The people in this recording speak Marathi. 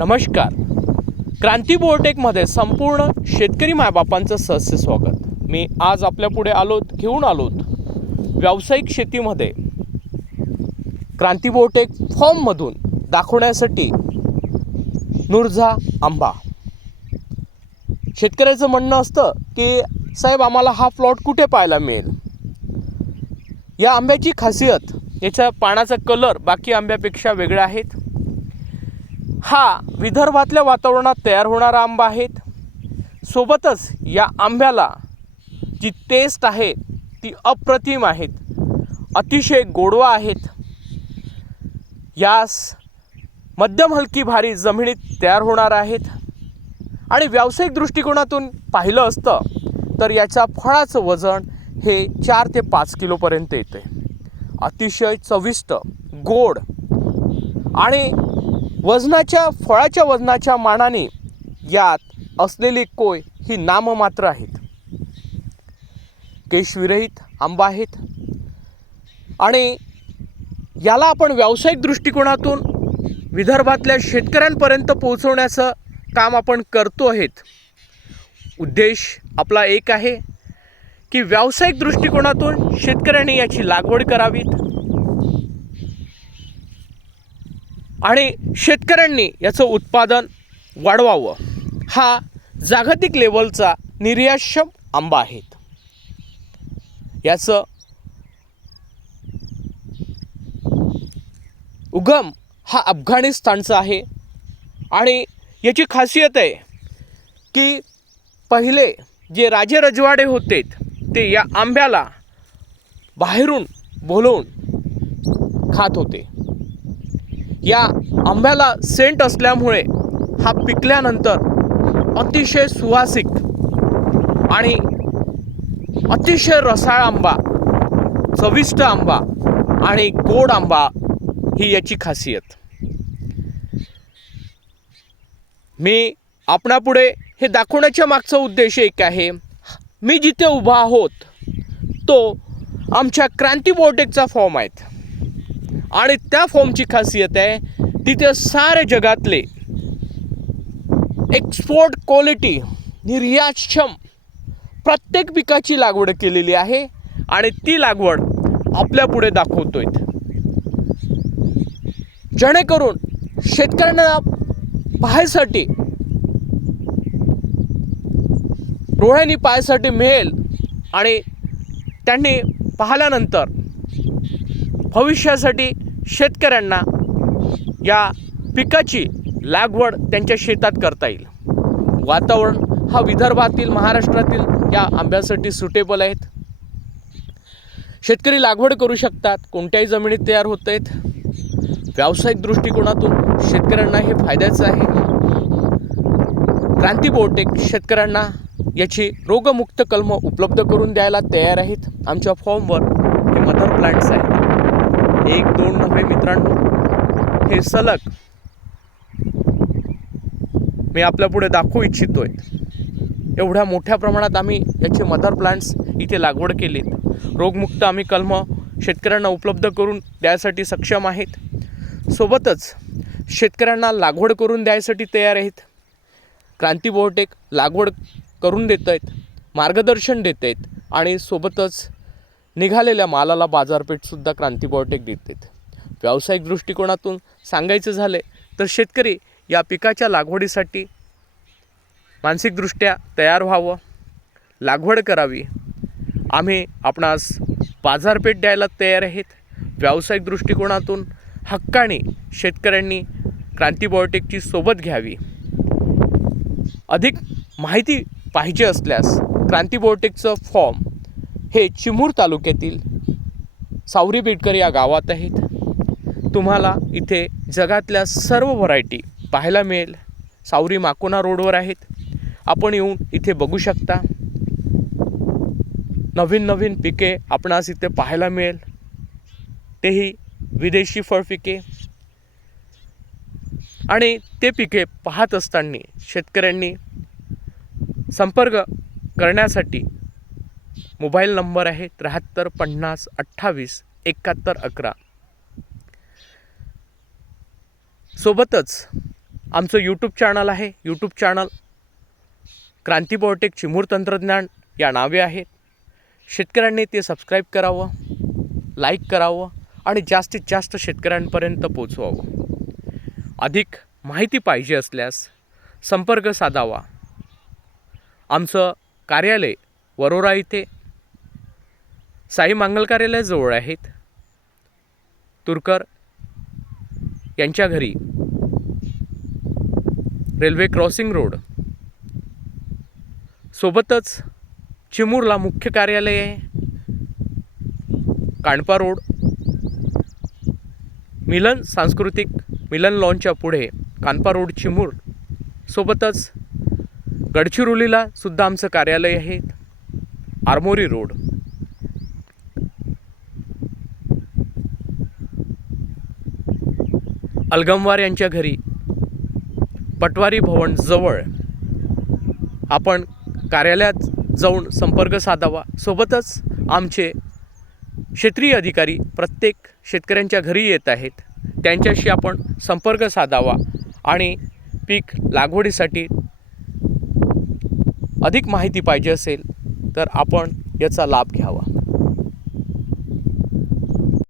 नमस्कार. क्रांती बोर्टेकमध्ये संपूर्ण शेतकरी मायबापांचं सहस्य स्वागत. मी आज आपल्या पुढे आलोत घेऊन आलोत व्यावसायिक शेतीमध्ये क्रांती बोर्टेक फॉर्ममधून दाखवण्यासाठी नुरझा आंबा. शेतकऱ्याचं म्हणणं असतं की साहेब आम्हाला हा प्लॉट कुठे पाहायला मिळेल? या आंब्याची खासियत याच्या पानाचा कलर बाकी आंब्यापेक्षा वेगळा आहेत हा विदर्भातल्या वातावरणात तयार होणारा आंबा आहेत. सोबतच या आंब्याला जी टेस्ट आहे ती अप्रतिम आहेत. अतिशय गोडवा आहेत. यास मध्यम हलकी भारी जमिनीत तयार होणार आहेत. आणि व्यावसायिक दृष्टिकोनातून पाहिलं असतं तर याच्या फळाचं वजन हे चार ते पाच किलोपर्यंत येते अतिशय चविष्ट गोड आणि वजनाच्या फळाच्या वजनाच्या मानाने यात असलेली कोय ही नाममात्र आहेत. केशविरहित आंबा आहेत आणि याला आपण व्यावसायिक दृष्टिकोनातून विदर्भातल्या शेतकऱ्यांपर्यंत पोहोचवण्याचं काम आपण करतो आहेत. उद्देश आपला एक आहे की व्यावसायिक दृष्टिकोनातून शेतकऱ्यांनी याची लागवड करावीत आणि शेतकऱ्यांनी याचं उत्पादन वाढवावं. हा जागतिक लेवलचा निर्यातक्षम आंबा आहेत याचं उगम हा अफगाणिस्तानचा आहे. आणि याची खासियत आहे की पहिले जे राजे रजवाडे होते ते या आंब्याला बाहेरून बोलवून खात होते. या आंब्याला सेंट असल्यामुळे हा पिकल्यानंतर अतिशय सुवासिक आणि अतिशय रसाळ आंबा चविष्ट आंबा आणि गोड आंबा ही याची खासियत. मी आपणापुढे हे दाखवण्याच्या मागचा उद्देश एक आहे. मी जिथे उभा आहोत तो आमच्या क्रांती बोटेकचा फॉर्म आहेत आणि त्या फॉर्मची खासियत आहे तिथे सारे जगातले एक्सपोर्ट क्वालिटी निर्यातक्षम प्रत्येक पिकाची लागवड केलेली आहे आणि ती लागवड आपल्या पुढे दाखवतोय. जेणेकरून शेतकऱ्यांना पाहायसाठी डोळ्यांनी पाहायसाठी मिळेल आणि त्यांनी पाहिल्यानंतर भविष्यासाठी शेतकऱ्यांना या पिकाची लागवड त्यांच्या शेतात करता येईल. वातावरण हा विदर्भातील महाराष्ट्रातील या आंब्यासाठी सुटेबल आहेत. शेतकरी लागवड करू शकतात कोणत्याही जमिनीत तयार होत आहेत. व्यावसायिक दृष्टिकोनातून शेतकऱ्यांना हे फायद्याचं आहे. क्रांती बोटेक शेतकऱ्यांना याची रोगमुक्त कलमं उपलब्ध करून द्यायला तयार आहेत. आमच्या फॉर्मवर हे मदर प्लांट्स आहेत. एक दोन नव्हे मित्रांनो हे सलग मी आपल्या पुढे दाखवू इच्छितोय. एवढ्या मोठ्या प्रमाणात आम्ही याचे मदर प्लांट्स इथे लागवड केलीत. रोगमुक्त आम्ही कलम शेतकऱ्यांना उपलब्ध करून द्यायसाठी सक्षम आहेत. सोबतच शेतकऱ्यांना लागवड करून द्यायसाठी तयार आहेत. क्रांती बोहटेक लागवड करून देत आहेत मार्गदर्शन देत आहेत आणि सोबतच निघालेल्या मालाला बाजारपेठसुद्धा क्रांती बोर्टेक देत व्यावसायिक दृष्टिकोनातून सांगायचं झाले तर शेतकरी या पिकाच्या लागवडीसाठी मानसिकदृष्ट्या तयार व्हावं लागवड करावी. आम्ही आपणास बाजारपेठ द्यायला तयार आहेत. व्यावसायिक दृष्टिकोनातून हक्काने शेतकऱ्यांनी क्रांतीबायोटेकची सोबत घ्यावी. अधिक माहिती पाहिजे असल्यास क्रांतीबायोटेकचं फॉर्म हे चिमूर तालुक्यातील सावरी बेटकर या गावात आहेत. तुम्हाला इथे जगातल्या सर्व व्हरायटी पाहायला मिळेल. सावरी माकोना रोडवर आहेत. आपण येऊन इथे बघू शकता. नवीन नवीन पिके आपणास इथे पाहायला मिळेल. तेही विदेशी फळपिके आणि ते पिके पाहत असताना शेतकऱ्यांनी संपर्क करण्यासाठी मोबाईल नंबर आहे त्र्याहत्तर पन्नास अठ्ठावीस एकाहत्तर अकरा. सोबतच आमचं यूट्यूब चॅनल आहे. यूट्यूब चॅनल क्रांती बॉटेक चिमूर तंत्रज्ञान या नावे आहेत. शेतकऱ्यांनी ते सबस्क्राईब करावं लाईक करावं आणि जास्तीत जास्त शेतकऱ्यांपर्यंत पोचवावं अधिक माहिती पाहिजे असल्यास संपर्क साधावा. आमचं कार्यालय वरोरा इथे साई मंगल कार्यालयाजवळ आहेत. तुरकर यांच्या घरी. Railway crossing road. सोबतच चिमूरला मुख्य कार्यालय आहे. काणपा रोड. मिलन सांस्कृतिक मिलन लॉनच्या पुढे कानपा रोड चिमूर. सोबतच गडचिरोलीला सुद्धा आमचं कार्यालय आहे. आरमोरी रोड. अलगमवार यांच्या घरी पटवारी भवन जवळ आपण कार्यालयात जाऊन संपर्क साधावा. सोबतच आमचे क्षेत्रीय अधिकारी प्रत्येक शेतकऱ्यांच्या घरी येत आहेत. त्यांच्याशी आपण संपर्क साधावा आणि पीक लागवडीसाठी अधिक माहिती पाहिजे असेल तर आपण याचा लाभ घ्यावा.